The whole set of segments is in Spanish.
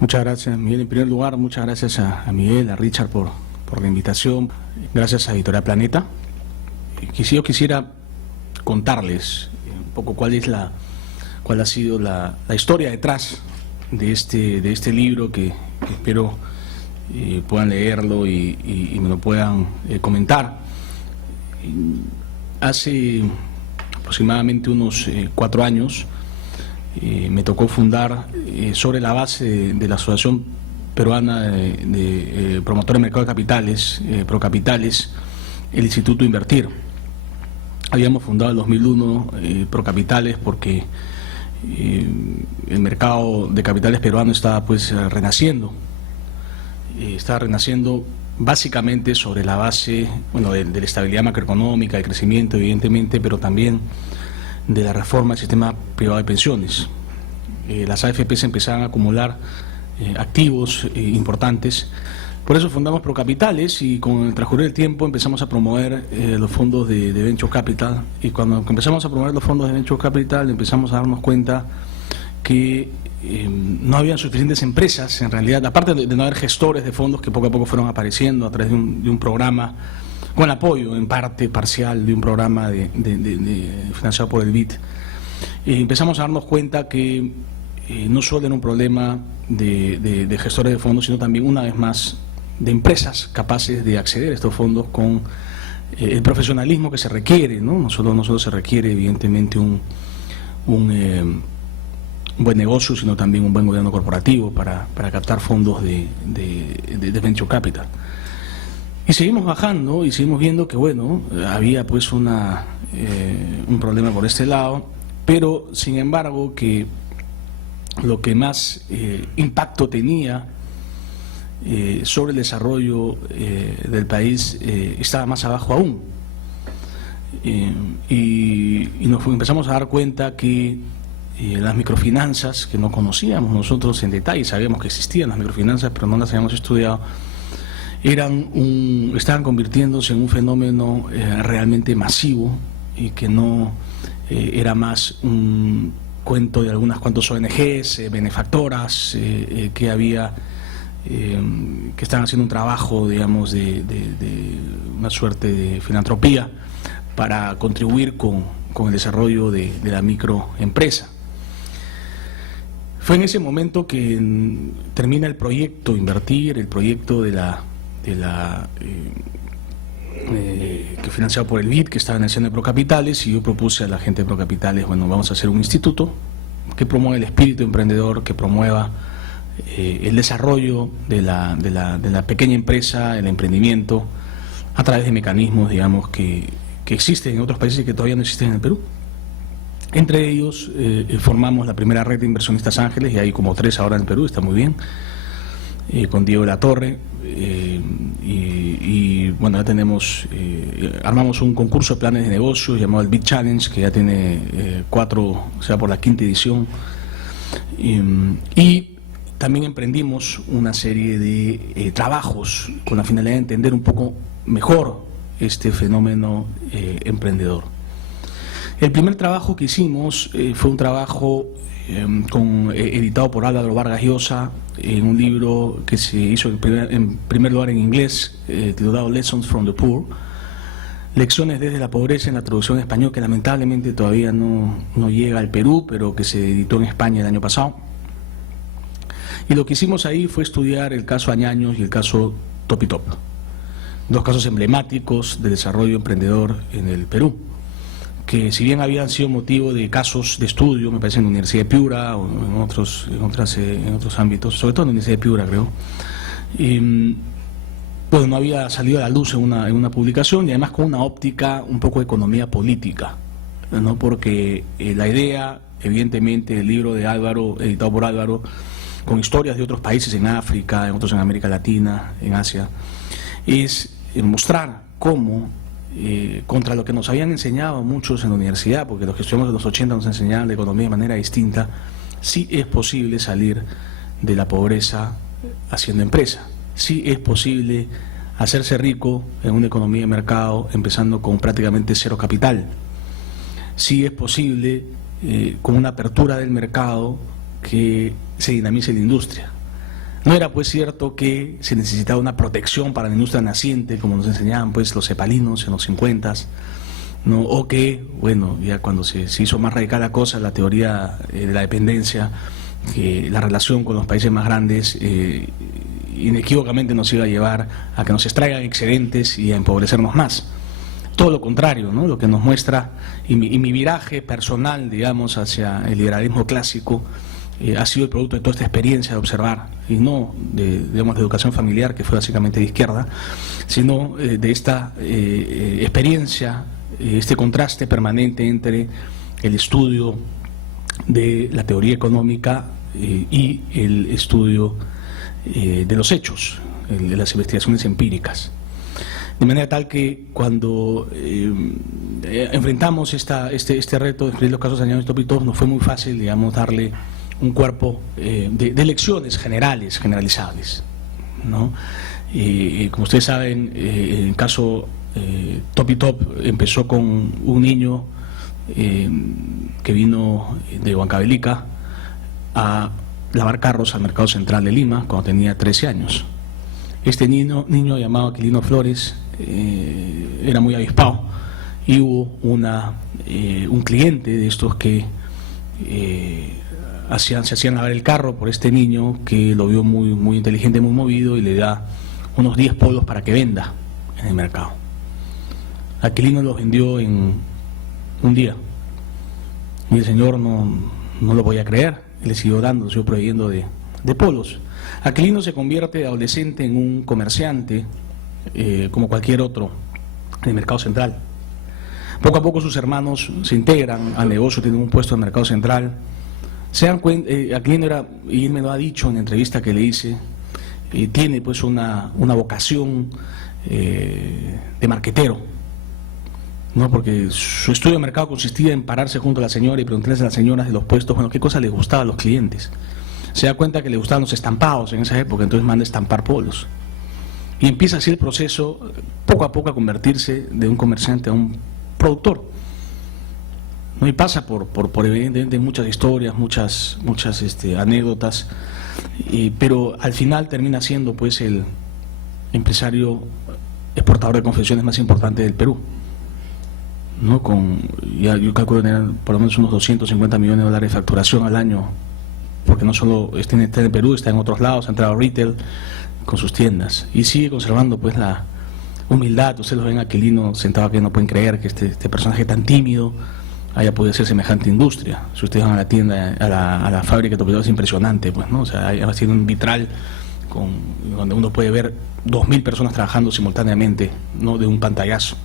Muchas gracias, Miguel. En primer lugar, muchas gracias a Miguel, a Richard por la invitación. Gracias a Editorial Planeta. Yo quisiera contarles un poco cuál ha sido la historia detrás de este libro que espero puedan leerlo y me lo puedan comentar. Hace aproximadamente unos 4 años me tocó fundar sobre la base de la Asociación Peruana de Promotores de Mercado de Capitales, Procapitales, el Instituto Invertir. Habíamos fundado en 2001 Procapitales porque el mercado de capitales peruano estaba renaciendo. Estaba renaciendo básicamente sobre la base de la estabilidad macroeconómica, del crecimiento evidentemente, pero también de la reforma del sistema privado de pensiones. Las AFPs empezaban a acumular activos importantes. Por eso fundamos Procapitales y con el transcurrir del tiempo empezamos a promover los fondos de Venture Capital, y cuando empezamos a promover los fondos de Venture Capital empezamos a darnos cuenta que no habían suficientes empresas, en realidad, aparte de no haber gestores de fondos que poco a poco fueron apareciendo a través de un programa, con el apoyo en parte parcial de un programa financiado por el BID. Empezamos a darnos cuenta que no solo era un problema de gestores de fondos, sino también, una vez más, de empresas capaces de acceder a estos fondos con el profesionalismo que se requiere, ¿no? No solo se requiere evidentemente un buen negocio, sino también un buen gobierno corporativo para captar fondos de Venture Capital. Y seguimos bajando y seguimos viendo que, había un problema por este lado, pero sin embargo que lo que más impacto tenía sobre el desarrollo del país estaba más abajo aún. Y nos empezamos a dar cuenta que las microfinanzas, que no conocíamos nosotros en detalle, sabíamos que existían las microfinanzas, pero no las habíamos estudiado, estaban convirtiéndose en un fenómeno realmente masivo, y que no era más un cuento de algunas cuantas ONGs, benefactoras, que están haciendo un trabajo, digamos, de una suerte de filantropía para contribuir con el desarrollo de la microempresa. Fue en ese momento que termina el proyecto Invertir, el proyecto que financiado por el BID, que estaba en el seno de Procapitales, y yo propuse a la gente de Procapitales, vamos a hacer un instituto que promueva el espíritu emprendedor, que promueva el desarrollo de la pequeña empresa, el emprendimiento, a través de mecanismos, digamos, que existen en otros países y que todavía no existen en el Perú. Entre ellos formamos la primera red de inversionistas ángeles, y hay como 3 ahora en el Perú, está muy bien, con Diego de la Torre, ya tenemos, armamos un concurso de planes de negocios llamado el Big Challenge, que ya tiene 4, por la 5ª edición, y también emprendimos una serie de trabajos con la finalidad de entender un poco mejor este fenómeno emprendedor. El primer trabajo que hicimos fue un trabajo editado por Álvaro Vargas Llosa, en un libro que se hizo en primer lugar en inglés, titulado Lessons from the Poor, Lecciones desde la pobreza, en la traducción en español, que lamentablemente todavía no llega al Perú, pero que se editó en España el año pasado. Y lo que hicimos ahí fue estudiar el caso Añaños y el caso Topitop, 2 casos emblemáticos de desarrollo emprendedor en el Perú, que si bien habían sido motivo de casos de estudio, me parece en la Universidad de Piura o en otros ámbitos, sobre todo en la Universidad de Piura, creo, no había salido a la luz en una publicación, y además con una óptica un poco de economía política, ¿no? Porque la idea, evidentemente, del libro de Álvaro, editado por Álvaro, con historias de otros países en África, en otros en América Latina, en Asia, es mostrar cómo, contra lo que nos habían enseñado muchos en la universidad, porque los que estudiamos en los 80 nos enseñaban la economía de manera distinta, sí es posible salir de la pobreza haciendo empresa, sí es posible hacerse rico en una economía de mercado empezando con prácticamente 0 capital, sí es posible con una apertura del mercado que se dinamice la industria, No era pues cierto que se necesitaba una protección para la industria naciente, como nos enseñaban pues los cepalinos en los 50s, ¿no? O que, bueno, ya cuando se hizo más radical la cosa, la teoría de la dependencia, que la relación con los países más grandes inequívocamente nos iba a llevar a que nos extraigan excedentes y a empobrecernos más. Todo lo contrario, ¿no? Lo que nos muestra, y mi viraje personal, digamos, hacia el liberalismo clásico, ha sido el producto de toda esta experiencia de observar, y no digamos, de educación familiar, que fue básicamente de izquierda, sino de esta experiencia, este contraste permanente entre el estudio de la teoría económica y el estudio de los hechos, de las investigaciones empíricas. De manera tal que cuando enfrentamos este reto de escribir los casos dañados Top y Top, nos fue muy fácil, digamos, darle un cuerpo de lecciones generalizables, ¿no? Como ustedes saben, el caso Top y Top empezó con un niño que vino de Huancavelica a lavar carros al Mercado Central de Lima cuando tenía 13 años. Este niño llamado Aquilino Flores era muy avispado, y hubo un cliente de estos que se hacían lavar el carro por este niño, que lo vio muy inteligente, muy movido, y le da unos 10 polos para que venda en el mercado. Aquilino los vendió en un día, y el señor no lo podía creer, y le siguió proveyendo de polos. Aquilino se convierte de adolescente en un comerciante, como cualquier otro, en el Mercado Central. Poco a poco sus hermanos se integran al negocio, tienen un puesto en el Mercado Central. Se dan cuenta, Aquilino y él me lo ha dicho en la entrevista que le hice, tiene pues una vocación de marquetero, ¿no? Porque su estudio de mercado consistía en pararse junto a la señora y preguntarles a las señoras de los puestos, bueno, qué cosa les gustaba a los clientes. Se da cuenta que le gustaban los estampados en esa época, entonces manda a estampar polos. Y empieza así el proceso, poco a poco, a convertirse de un comerciante a un productor, ¿no? Y pasa por evidentemente muchas historias, muchas anécdotas, pero al final termina siendo pues el empresario exportador de confecciones más importante del Perú, ¿no? Yo calculo tener por lo menos unos 250 millones de dólares de facturación al año, porque no solo está en el Perú, está en otros lados, ha entrado a retail con sus tiendas, y sigue conservando pues la humildad. Ustedes lo ven a Aquilino sentado aquí, no pueden creer que este personaje tan tímido haya podido hacer semejante industria. Si ustedes van a la tienda, a la fábrica de Top y Top, es impresionante, pues, ¿no? O sea, ha sido un vitral donde uno puede ver 2.000 personas trabajando simultáneamente, ¿no? De un pantallazo.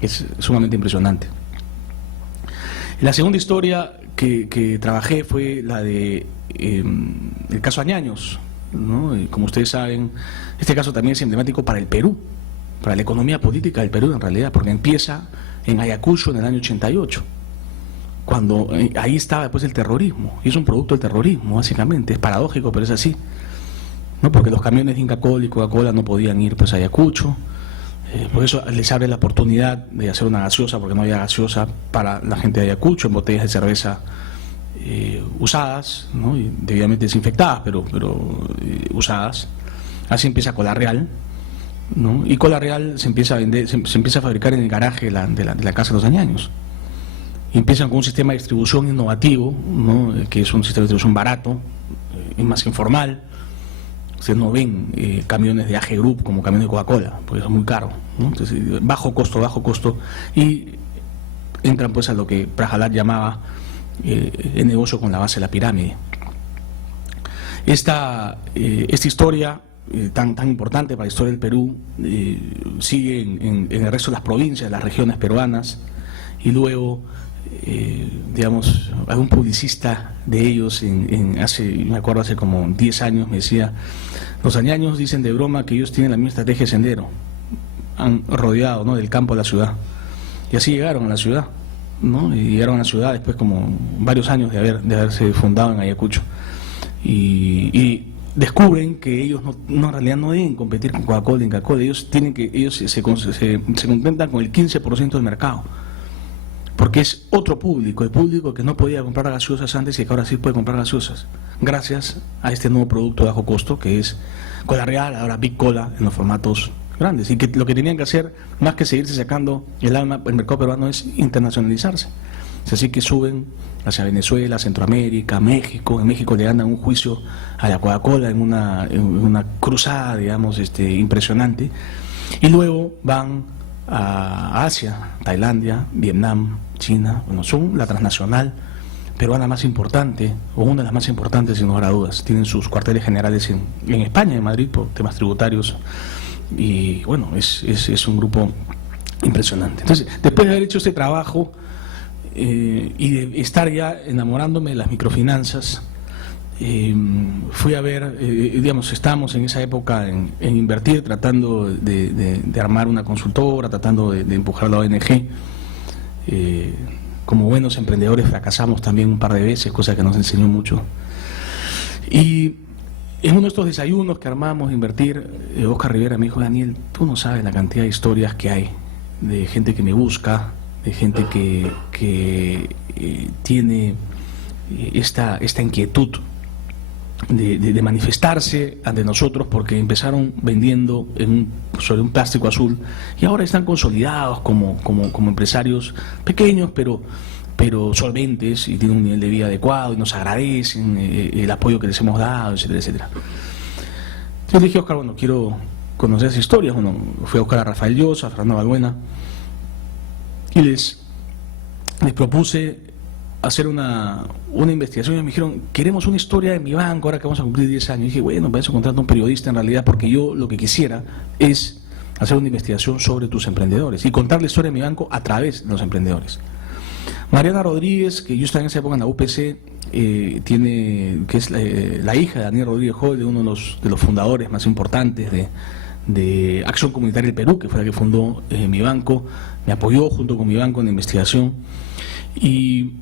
Es sumamente impresionante. La segunda historia que trabajé fue la de el caso Añaños, ¿no? Y como ustedes saben, este caso también es emblemático para el Perú, para la economía política del Perú en realidad, porque empieza en Ayacucho en el año 88, cuando ahí estaba después el terrorismo, y es un producto del terrorismo básicamente. Es paradójico, pero es así, ¿no? Porque los camiones de Inca Kola y Coca-Cola no podían ir pues a Ayacucho, por eso les abre la oportunidad de hacer una gaseosa, porque no había gaseosa para la gente de Ayacucho, en botellas de cerveza usadas, ¿no? Y debidamente desinfectadas, pero usadas. Así empieza Cola Real, ¿no? Y Cola Real se empieza a vender, se empieza a fabricar en el garaje de la casa de los Añaños. Y empiezan con un sistema de distribución innovativo, ¿no? Que es un sistema de distribución barato, es más informal. Ustedes no ven camiones de AG Group como camiones de Coca-Cola, porque es muy caro, ¿no? Entonces, bajo costo, y entran pues a lo que Prajalad llamaba el negocio con la base de la pirámide. Esta historia tan importante para la historia del Perú sigue en el resto de las provincias, las regiones peruanas, y luego digamos, algún publicista de ellos me acuerdo hace como 10 años me decía: los añaños dicen de broma que ellos tienen la misma estrategia de sendero, han rodeado, ¿no?, del campo a la ciudad, y así llegaron a la ciudad, ¿no? Y llegaron a la ciudad después como varios años de haberse fundado en Ayacucho, y descubren que ellos no en realidad no deben competir con Coca-Cola y Inca Kola. Ellos se contentan con el 15% del mercado. porque es otro público, el público que no podía comprar gaseosas antes y que ahora sí puede comprar gaseosas, gracias a este nuevo producto de bajo costo que es Cola Real, ahora Big Cola en los formatos grandes, y que lo que tenían que hacer, más que seguirse sacando el mercado peruano, es internacionalizarse. Es así que suben hacia Venezuela, Centroamérica, México. En México le ganan un juicio a la Coca-Cola en una cruzada, digamos, impresionante, y luego van a Asia, Tailandia, Vietnam, China. Bueno, son la transnacional peruana más importante, o una de las más importantes sin lugar a dudas. Tienen sus cuarteles generales en España, en Madrid, por temas tributarios, y bueno, es un grupo impresionante. Entonces, después de haber hecho este trabajo y de estar ya enamorándome de las microfinanzas, fui a ver, digamos, estábamos en esa época en invertir, tratando de armar una consultora, tratando de empujar la ONG. Como buenos emprendedores fracasamos también un par de veces, cosa que nos enseñó mucho. Y en uno de estos desayunos que armamos de invertir, Oscar Rivera me dijo: Daniel, tú no sabes la cantidad de historias que hay, de gente que me busca, de gente que tiene esta inquietud de manifestarse ante nosotros, porque empezaron vendiendo sobre un plástico azul y ahora están consolidados como empresarios pequeños, pero solventes, y tienen un nivel de vida adecuado y nos agradecen el apoyo que les hemos dado, etcétera, etcétera. Yo le dije: Oscar, bueno, quiero conocer esas historias. Bueno, fui a buscar a Rafael Llosa, a Fernando Balbuena, y les propuse hacer una investigación. Y me dijeron: queremos una historia de mi banco ahora que vamos a cumplir 10 años. Y dije: bueno, para eso contrato a un periodista en realidad, porque yo lo que quisiera es hacer una investigación sobre tus emprendedores y contar la historia de mi banco a través de los emprendedores. Mariana Rodríguez, que yo estaba en esa época en la UPC, que es la hija de Daniel Rodríguez Hoy, de uno de los fundadores más importantes de Acción Comunitaria del Perú, que fue la que fundó mi banco, me apoyó junto con mi banco en la investigación, y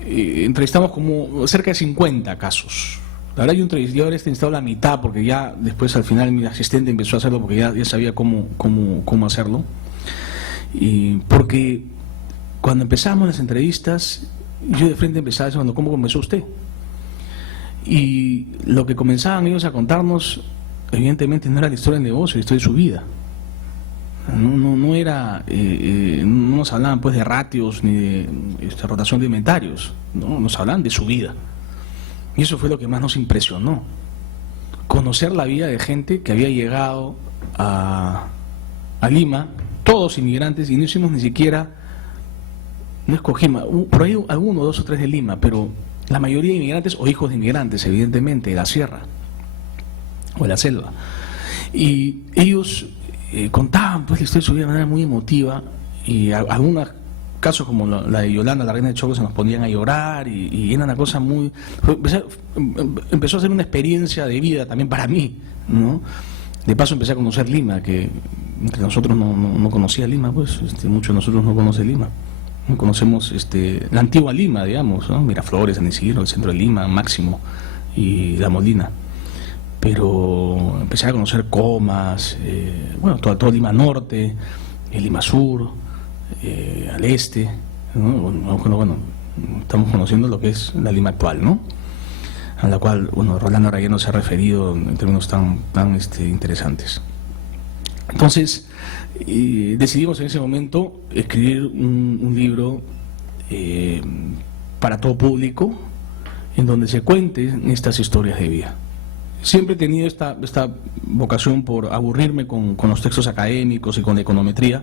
entrevistamos como cerca de 50 casos. La verdad, yo habría entrevistado la mitad, porque ya después al final mi asistente empezó a hacerlo, porque ya sabía cómo hacerlo. Y porque cuando empezamos las entrevistas, yo de frente empezaba diciendo: ¿cómo comenzó usted? Y lo que comenzaban ellos a contarnos, evidentemente no era la historia del negocio, la historia de su vida. No era, no nos hablaban pues de ratios ni de rotación de inventarios, no, nos hablaban de su vida. Y eso fue lo que más nos impresionó: conocer la vida de gente que había llegado a Lima, todos inmigrantes, y no hicimos ni siquiera, no escogimos, por ahí algunos, 2 o 3 de Lima, pero la mayoría de inmigrantes o hijos de inmigrantes, evidentemente, de la sierra o de la selva. Y ellos contaban pues la historia de su vida de manera muy emotiva, y algunos casos como la de Yolanda, la reina de Choco, se nos ponían a llorar, y era una cosa muy... Empezó a ser una experiencia de vida también para mí, ¿no? De paso empecé a conocer Lima, que entre nosotros no conocía Lima, pues muchos de nosotros no conocen Lima. No conocemos la antigua Lima, digamos, ¿no? Miraflores, San Isidro, el centro de Lima, Máximo y La Molina. Pero empecé a conocer Comas, bueno, todo Lima Norte, Lima Sur, al este, ¿no? Bueno, estamos conociendo lo que es la Lima actual, ¿no? A la cual, bueno, Rolando Rayeno se ha referido en términos tan interesantes. Entonces, decidimos en ese momento escribir un libro para todo público, en donde se cuenten estas historias de vida. Siempre he tenido esta vocación por aburrirme con los textos académicos y con la econometría,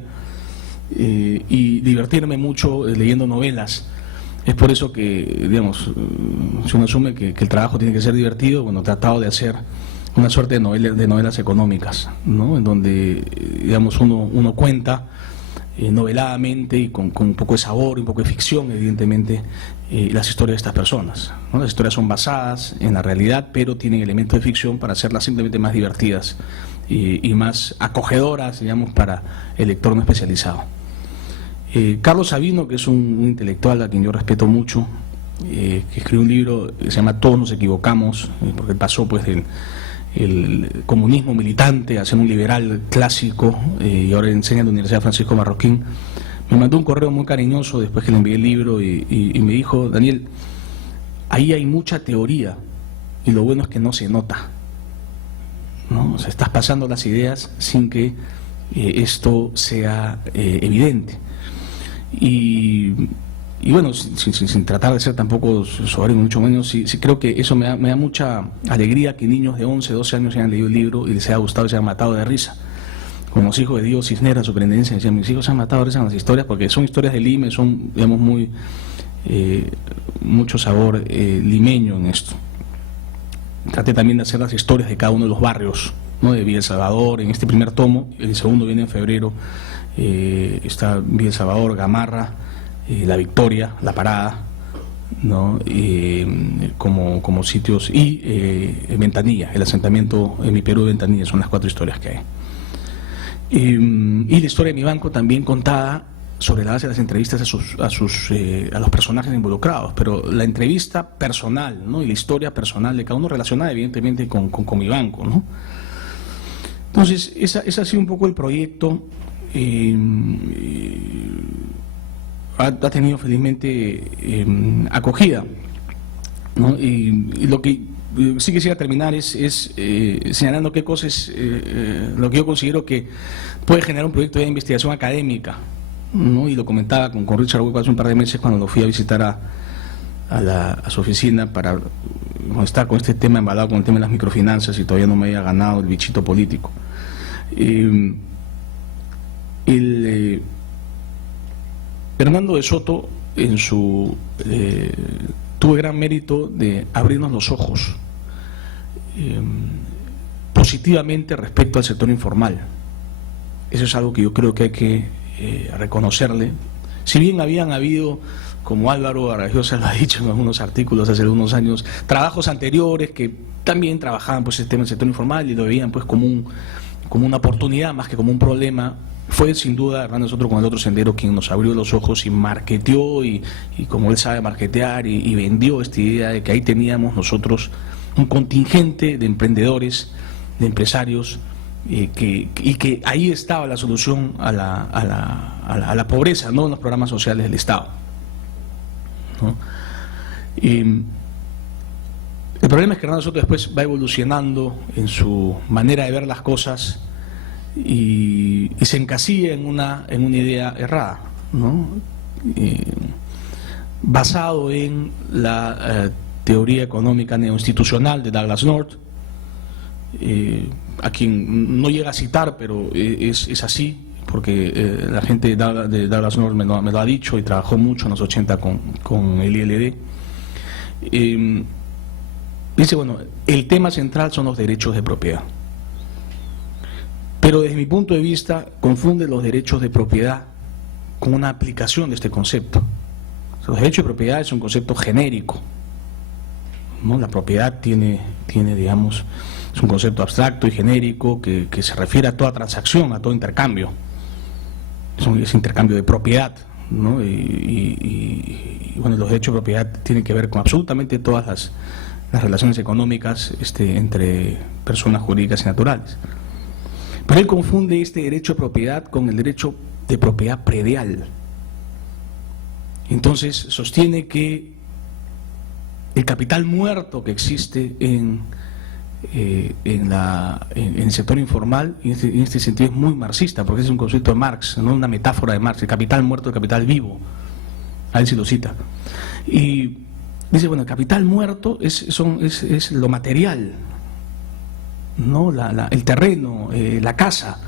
y divertirme mucho leyendo novelas. Es por eso que, digamos, si uno asume que el trabajo tiene que ser divertido, bueno, he tratado de hacer una suerte de novelas económicas, ¿no? En donde, digamos, uno cuenta noveladamente y con un poco de sabor, un poco de ficción, evidentemente, las historias de estas personas, ¿no? Las historias son basadas en la realidad, pero tienen elementos de ficción para hacerlas simplemente más divertidas y más acogedoras, digamos, para el lector no especializado. Carlos Sabino, que es un intelectual a quien yo respeto mucho, que escribió un libro que se llama Todos nos equivocamos, porque pasó pues el comunismo militante a ser un liberal clásico, y ahora enseña en la Universidad Francisco Marroquín. me mandó un correo muy cariñoso después que le envié el libro y me dijo: Daniel, ahí hay mucha teoría y lo bueno es que no se nota, ¿no? O sea, estás pasando las ideas sin que esto sea evidente. Y bueno, sin tratar de ser tampoco soberbio, mucho menos, sí creo que eso me da mucha alegría que niños de 11, 12 años hayan leído el libro y les haya gustado y se hayan matado de risa. Como los hijos de Diego Cisneros, Superintendencia, decían: mis hijos se han matado de risa en las historias, porque son historias de Lima, son, digamos, mucho sabor limeño en esto. Traté también de hacer las historias de cada uno de los barrios, ¿no? De Villa El Salvador, en este primer tomo, el segundo viene en febrero, está Villa El Salvador, Gamarra, La Victoria, La Parada, ¿no? Como sitios, y Ventanilla, el asentamiento en mi Perú de Ventanilla, son las 4 historias que hay. Y la historia de mi banco también contada sobre la base de las entrevistas a los personajes involucrados, pero la entrevista personal, ¿no? Y la historia personal de cada uno relacionada evidentemente con mi banco, ¿no? Entonces, ese ha sido un poco el proyecto. Ha tenido felizmente acogida, ¿no? Y lo que sí quisiera terminar es señalando qué cosas lo que yo considero que puede generar un proyecto de investigación académica, ¿no? Y lo comentaba con Richard Hueco hace un par de meses cuando lo fui a visitar a su oficina para estar con este tema, embalado con el tema de las microfinanzas, y todavía no me había ganado el bichito político. Hernando de Soto tuvo gran mérito de abrirnos los ojos positivamente respecto al sector informal. Eso es algo que yo creo que hay que reconocerle. Si bien habían habido, como Álvaro Aragiosa lo ha dicho en algunos artículos hace algunos años, trabajos anteriores que también trabajaban pues el tema del sector informal y lo veían pues como una oportunidad más que como un problema, fue sin duda Hernando Soto con el otro sendero quien nos abrió los ojos y marketeó y como él sabe marketear y vendió esta idea de que ahí teníamos nosotros un contingente de emprendedores, de empresarios, y que ahí estaba la solución a la pobreza, no en los programas sociales del Estado, ¿no? El problema es que Hernando Soto después va evolucionando en su manera de ver las cosas y se encasilla en una idea errada, ¿no? Basado en la teoría económica neoinstitucional de Douglass North, a quien no llega a citar, pero es así, porque la gente de Douglass North me lo ha dicho y trabajó mucho en los 80 con el ILD. Dice, bueno, el tema central son los derechos de propiedad. Pero desde mi punto de vista confunde los derechos de propiedad con una aplicación de este concepto. O sea, los derechos de propiedad es un concepto genérico, ¿no? La propiedad tiene, digamos, es un concepto abstracto y genérico que se refiere a toda transacción, a todo intercambio. Es intercambio de propiedad, ¿no? Y bueno, los derechos de propiedad tienen que ver con absolutamente todas las relaciones económicas entre personas jurídicas y naturales. Pero él confunde este derecho de propiedad con el derecho de propiedad predial. Entonces sostiene que el capital muerto que existe en el sector informal, y en este sentido es muy marxista, porque es un concepto de Marx, no una metáfora de Marx, el capital muerto, el capital vivo. A él sí lo cita. Y dice, bueno, el capital muerto es lo material, ¿no? El terreno, la casa.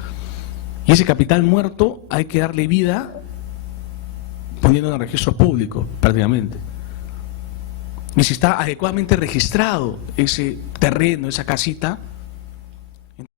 Y ese capital muerto hay que darle vida poniéndolo en el registro público, prácticamente. Y si está adecuadamente registrado ese terreno, esa casita,